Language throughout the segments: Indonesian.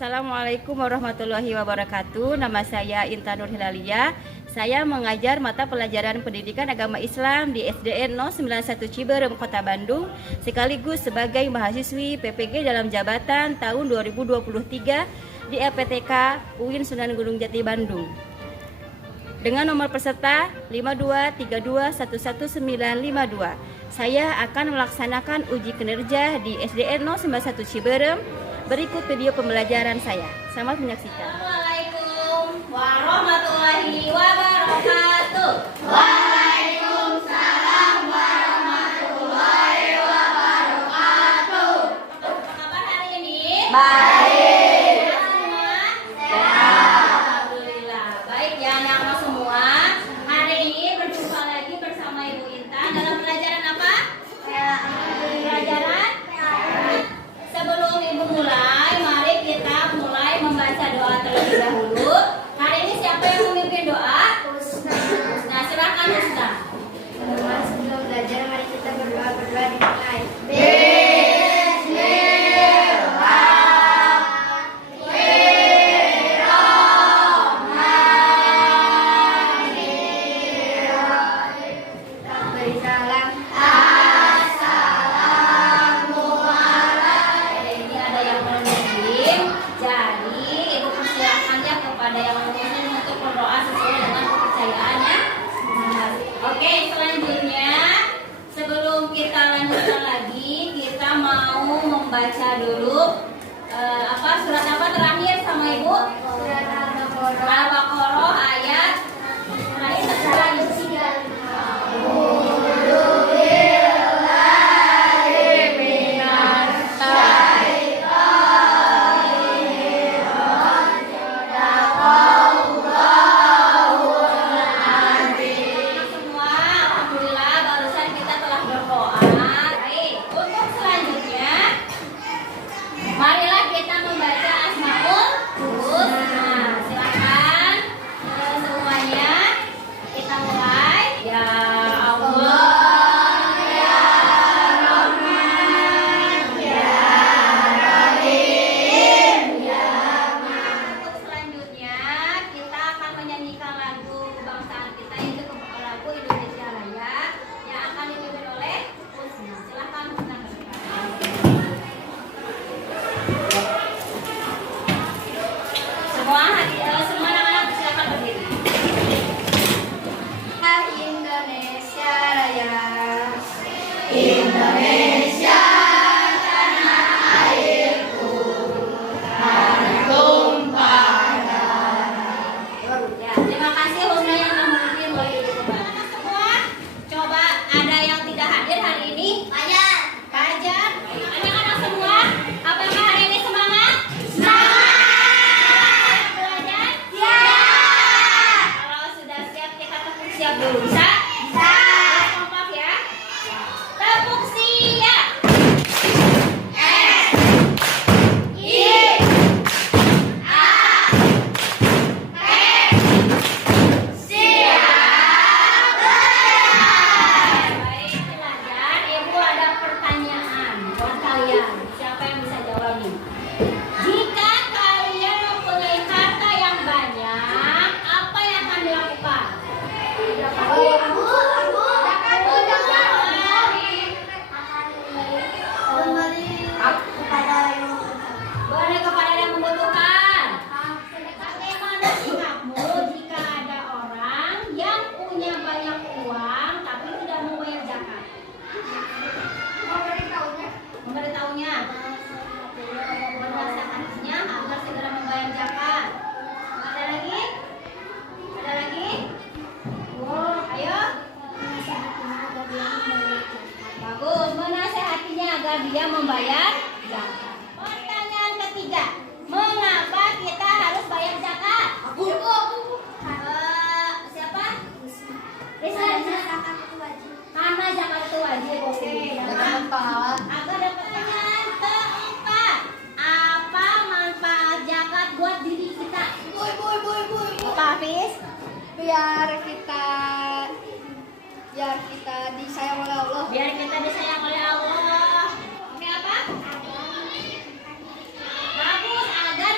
Assalamualaikum warahmatullahi wabarakatuh. Nama saya Intan Nur Hilalia. Saya mengajar mata pelajaran pendidikan agama Islam di SDN 091 Ciberem, Kota Bandung, sekaligus sebagai mahasiswi PPG dalam jabatan tahun 2023 di LPTK UIN Sunan Gunung Jati Bandung. Dengan nomor peserta 5232111952. Saya akan melaksanakan uji kinerja di SDN 091 Ciberem. Berikut video pembelajaran saya. Selamat menyaksikan. Assalamualaikum warahmatullahi wabarakatuh. Waalaikumsalam warahmatullahi wabarakatuh. Apa kabar hari ini? Baik. Semua? Sehat. Alhamdulillah. Baik ya anak-anak semua. Hari ini berjumpa lagi bersama Ibu Intan dalam pelajaran apa? Pelajaran. Sebelum Ibu mulai, mari kita mulai membaca doa terlebih dahulu. Hari ini siapa yang memimpin doa? Nah, silakan Ustaz. Sebelum belajar, mari kita berdoa dimulai. Oke, selanjutnya sebelum kita lanjutkan lagi, kita mau membaca dulu surat apa terakhir sama Ibu? Surat Al-Baqarah ayat terakhir sekarang. Marilah kita membaca Asmaul Husna. Silakan semuanya. Kita mulai. Ya Allah, ya Rahman, ya Rahim, ya Untuk selanjutnya kita akan menyanyikan lagu kebangsaan kita, yaitu lagu Indonesia Raya yang akan dipimpin oleh Husna. Silakan Husna. Semua anak-anak silakan berdiri. Indonesia Raya. Indonesia tanah airku, tanah tumpah darah. Ya, terima kasih Husna yang telah memimpin boleh duduk kembali. Anak semua, coba ada yang tidak hadir hari ini? Fajar. Anak-anak semua, apakah hari ini semangat? Belajar? Kalau sudah siap, kita tepuk siap dulu. Bisa? Kompak ya. Tepuk siap. Baik, belajar. Ibu ada pertanyaan buat kalian. Siapa yang bisa jawab nih? Jika kalian mempunyai harta yang banyak, apa yang akan dilakukan? Boleh kepada yang membutuhkan. Bagaimana sikapmu jika ada orang yang punya banyak uang tapi tidak membayar zakat? Memberitahunya, menasihatinya agar segera membayar zakat. Ada lagi? Ada lagi? Ayo. Bagus, menasihatinya agar dia membayar zakat. Pertanyaan ketiga, mengapa kita harus bayar zakat? Siapa? Risa. Karena zakat itu wajib. Oke. Agar dapat pertanyaan keempat, apa manfaat zakat buat diri kita? Pak Hafiz? Biar kita disayang oleh Allah. Biar kita disayang oleh Allah. Ini apa? Bagus, agar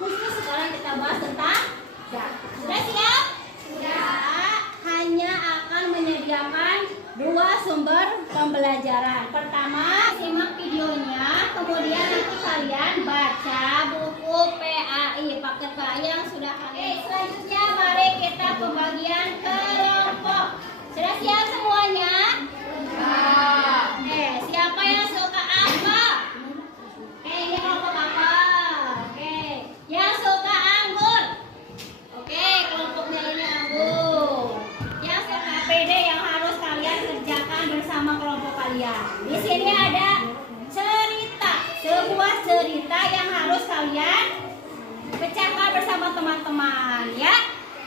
khusus sekarang kita bahas tentang zakat. Sudah siap? Sudah. Hanya akan menyediakan 2 sumber pembelajaran. Pertama, simak videonya, kemudian nanti kalian baca buku PAI, paket PAI yang sudah kalian. Selanjutnya mari kita pembagian kelompok. Sudah siap semuanya? Oke, siapa yang suka apa? Ini kelompok apa? Oke, yang suka anggur. Oke, kelompoknya ini anggur. Yang suka PD yang harus kalian kerjakan bersama kelompok kalian. Di sini ada cerita, sebuah cerita yang harus kalian pecahkan bersama teman-teman, ya.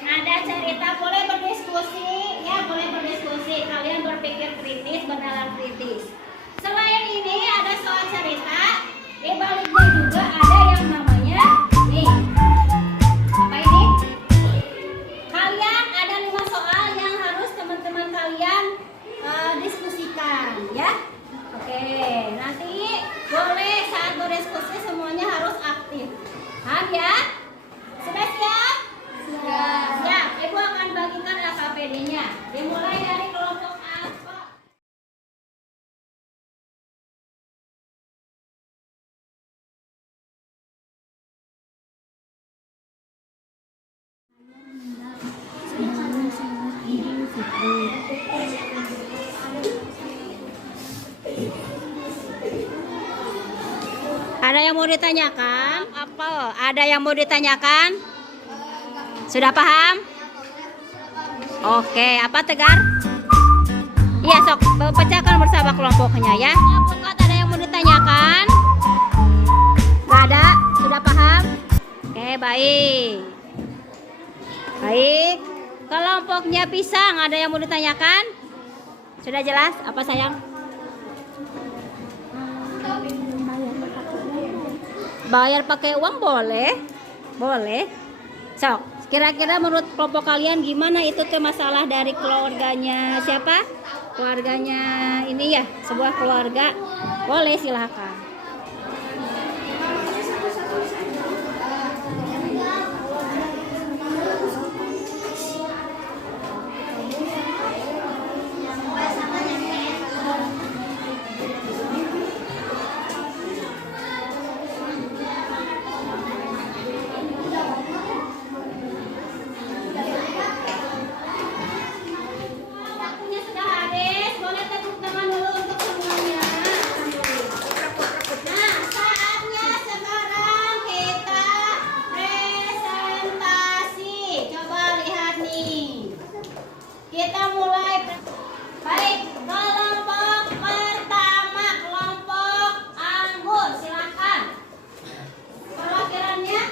Ada cerita, boleh berdiskusi, ya, boleh berdiskusi. Kalian berpikir kritis, bernalar kritis. Selain ini ada soal cerita, di baliknya juga ada yang namanya nih. Apa ini? Kalian ada 5 soal yang harus teman-teman kalian diskusikan, ya. Oke, nanti boleh saat berdiskusi semuanya harus aktif. Paham ya? Sudah siap? Siap. Ibu akan bagikan LKPD-nya. Dimulai dari kelompok apa? Ada yang mau ditanyakan? Apa? Ada yang mau ditanyakan? Sudah paham? Oke, apa Tegar? Iya, sok pecahkan bersama kelompoknya ya. Apakah ada yang mau ditanyakan? Gak ada? Sudah paham? Oke, baik. Baik. Kelompoknya pisang, ada yang mau ditanyakan? Sudah jelas? Apa sayang? Bayar pakai uang boleh? Boleh. Sok, kira-kira menurut kelompok kalian gimana itu tuh masalah dari keluarganya siapa? Keluarganya ini ya, sebuah keluarga. Boleh, silahkan. Waktunya sudah habis, boleh tepuk tangan dulu untuk semuanya. Nah, saatnya sekarang kita presentasi. Coba lihat nih. Kita mulai. Baik, kelompok pertama, kelompok anggur. Silakan. Perwakilannya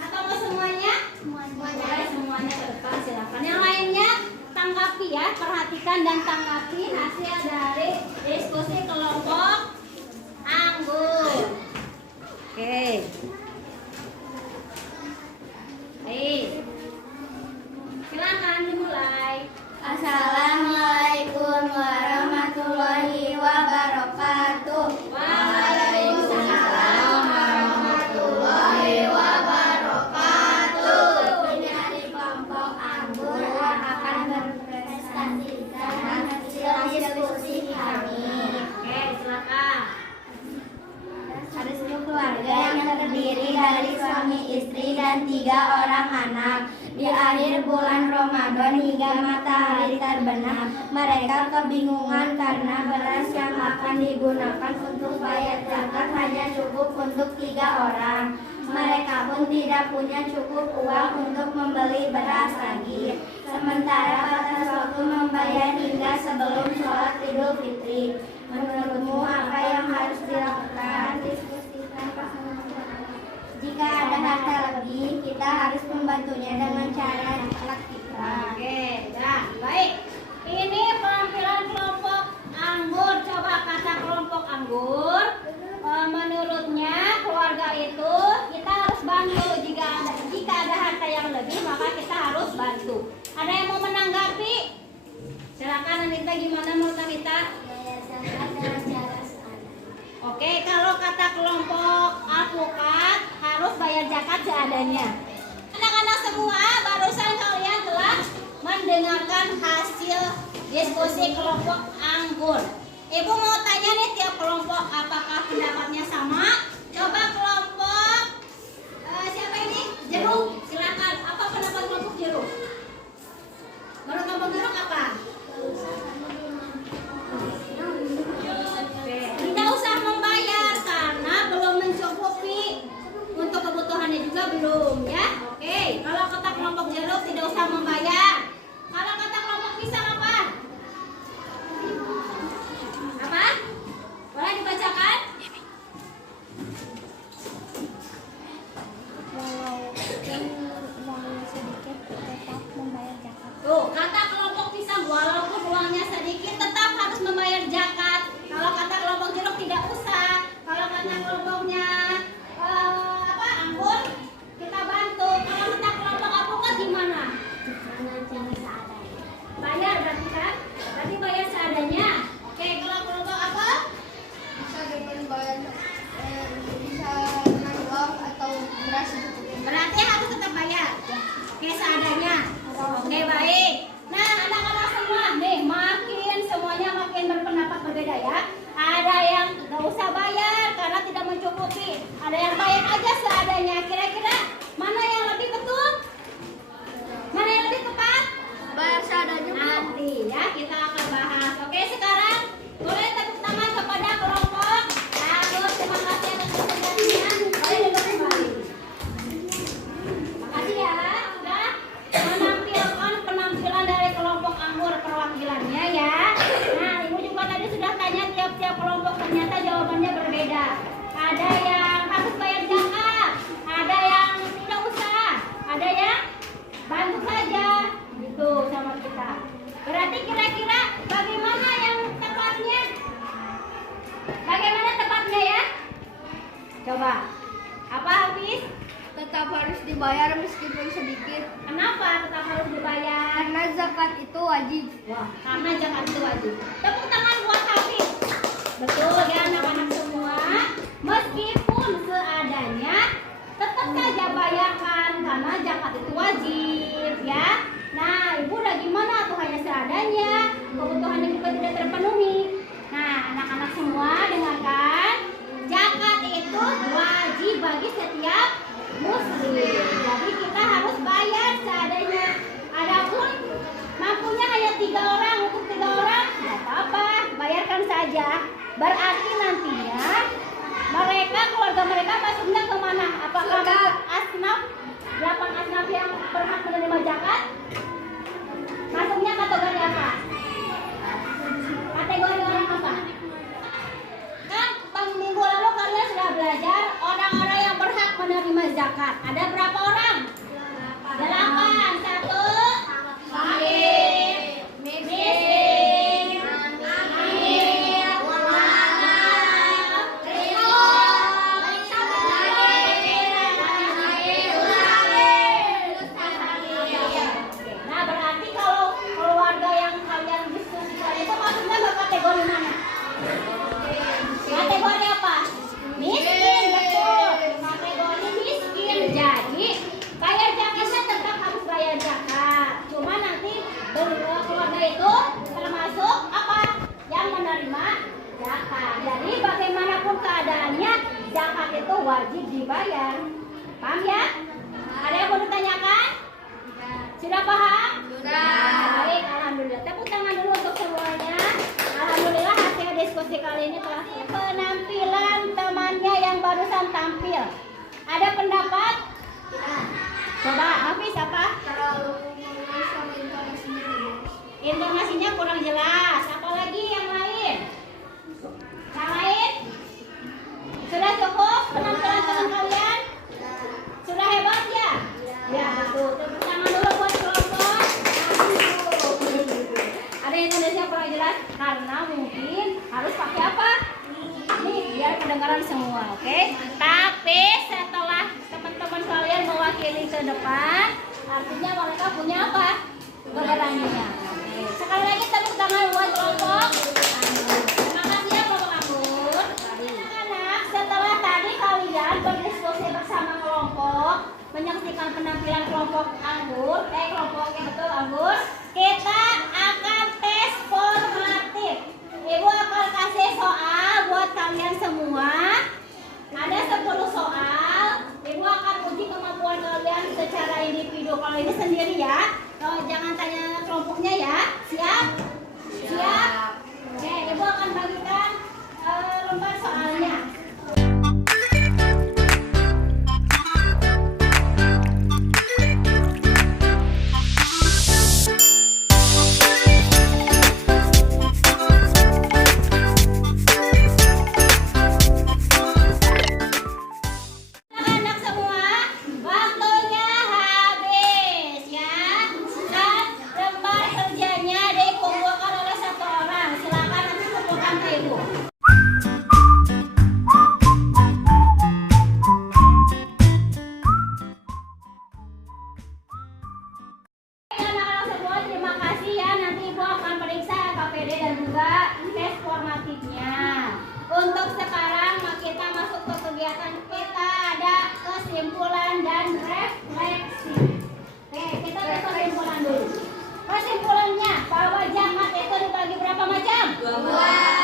atau mau semuanya? Boleh semuanya ke depan, silakan. Yang lainnya tanggapi ya, perhatikan dan tanggapi hasil dari diskusi kelompok anggur. Oke. Baik. Silakan dimulai. Assalamualaikum warahmatullahi wabarakatuh. Waalaikumsalam warahmatullahi wabarakatuh. Dari kelompok anggur akan berpresentasikan hasil diskusi kami. Oke, silakan. Ada sebuah keluarga yang terdiri dari suami istri dan 3 orang anak. Di akhir bulan Ramadan hingga matahari terbenam, mereka kebingungan karena beras yang akan digunakan untuk bayar zakat hanya cukup untuk 3 orang. Mereka pun tidak punya cukup uang untuk membeli beras lagi. Sementara batas waktu membayar hingga sebelum sholat Idul Fitri. Menurutmu apa yang harus dilakukan? Diskusikan bersama. Jika ada harta lebih, kita harus membantunya dengan cara zakat fitrah. Oke, dah. Baik. Ini penampilan kelompok anggur. Coba kata kelompok anggur. Menurutnya keluarga itu kita harus bantu. Jika ada harta yang lebih, maka kita harus bantu. Ada yang mau menanggapi? Silakan Anita, gimana menurut Anita? Bayar zakat dengan cara seadanya. Oke, kalau kata kelompok alpukat harus bayar zakat seadanya. Anak-anak semua, barusan kalian telah mendengarkan hasil diskusi kelompok anggur. Ibu mau tanya nih tiap kelompok apakah pendapatnya sama? Coba kelompok siapa ini? Jeruk, silakan. Apa pendapat kelompok jeruk? Menurut kelompok jeruk apa? Tidak usah membayar karena belum mencukupi untuk kebutuhannya juga belum ya. Oke, kalau kata kelompok jeruk tidak usah membayar. Kalau kata kelompok pisang apa? Apa? Boleh dibacakan? Uangnya sedikit tetap membayar zakat. Tuh, kata kelompok pisang walaupun uangnya sedikit tetap harus membayar zakat. Kalau kata kelompok jeruk tidak usah. Kalau kata kelompoknya anggur kita bantu. Kalau kata kelompok alpukat gimana? Bayar berarti kan? Berarti bayar seadanya. Oke, kalau kelompok apa? Bisa dengan bayar bisa dengan uang atau beras itu. Berarti harus tetap bayar. Oke, seadanya. Oke, baik. Nah, anak-anak semua nih makin semuanya makin berpendapat berbeda ya. Ada yang nggak usah bayar karena tidak mencukupi. Ada yang bayar aja seadanya. Kira-kira mana yang lebih betul? Mana yang lebih tepat? Bayar seadanya. Nanti ya kita akan bahas. Oke, sekarang boleh tepuk tangan kepada kelompok. Lalu terima kasih atas presentasinya. Boleh duduk kembali. Makasih ya sudah menampilkan penampilan dari kelompok anggur perwakilannya ya. Nah, ibu juga tadi sudah tanya tiap-tiap kelompok ternyata jawabannya berbeda. Ada yang harus bayar zakat, ada yang tidak usah, ada yang bantu saja gitu sama kita. Berarti kira-kira bagaimana yang tepatnya? Bagaimana tepatnya ya? Coba. Apa Hafiz? Tetap harus dibayar meskipun sedikit. Kenapa tetap harus dibayar? Karena zakat itu wajib. Wah, karena zakat itu wajib. Tepuk tangan buat Hafiz. Betul ya anak-anak semua. Meskipun seadanya, tetap saja bayarkan karena zakat itu wajib ya. Nah, ibu udah gimana tuh hanya seadanya, kebutuhannya juga tidak terpenuhi. Nah, anak-anak semua dengarkan, zakat itu wajib bagi setiap muslim. Jadi kita harus bayar seadanya. Adapun mampunya hanya 3 orang untuk 3 orang, tidak apa-apa, bayarkan saja. Berarti nantinya mereka keluarga mereka masuknya kemana? Apakah asnaf 8 asnaf yang berhak menerima zakat? Masuknya kategori apa? Kategori orang apa? Kan minggu lalu kalian sudah belajar orang-orang yang berhak menerima zakat. Ada berapa orang? 8. 1. Fakir, miskin, amil, Nah, berarti kalau keluarga yang kalian diskusikan itu maksudnya ke kategori mana? Kategori apa? Miskin, betul. Kategori miskin. Jadi, bayar zakatnya tetap harus bayar zakat. Cuma nanti keluarga itu termasuk apa? Yang menerima zakat. Jadi, bagaimanapun keadaannya, zakat itu wajib dibayar. Paham ya? Ada yang mau ditanyakan? Sudah paham? Sudah. Baik, alhamdulillah. Tepuk tangan dulu untuk semuanya. Alhamdulillah hasil diskusi kali ini telah penampilan temannya yang barusan tampil. Ada pendapat? Coba Hafiz apa? Terlalu sama intonasinya. Informasinya kurang jelas. Apalagi yang lain? Yang lain? Sudah cukup penampilan teman kalian? Sudah hebat ya? Ya betul. Tepuk tangan dulu buat kelompok. Ada Indonesia kurang jelas karena mungkin harus pakai apa? Nih biar kedengaran semua, oke? Tapi setelah teman-teman kalian mewakili ke depan, artinya mereka punya apa? Keberanian. Oke. Sekali lagi tepuk tangan buat kelompok. Terima kasih ya kelompok anggur. Anak-anak, setelah tadi kalian berdiskusi bersama kelompok, menyaksikan penampilan kelompok Anggur, Anggur. Kita akan tes formatif. Ibu akan kasih soal buat kalian semua. Ada 10 soal. Ibu akan uji kemampuan kalian secara individu. Kalau ini sendiri ya. Kalau jangan tanya kelompoknya ya. Siap? Siap? Oke, Ibu akan bagikan lembar soalnya. Anak-anak semua, waktunya habis ya. Dan lembar kerjanya dikumpulkan oleh satu orang. Silakan nanti kumpulkan ke Ibu. Anak-anak semua, terima kasih ya. Nanti Ibu akan periksa KPD dan juga tes formatifnya. Untuk sekarang kita masuk ke kegiatan kita, ada kesimpulan dan refleksi. Oke, kita ke kesimpulan dulu. Kesimpulannya bahwa jamat itu dibagi berapa macam? 2.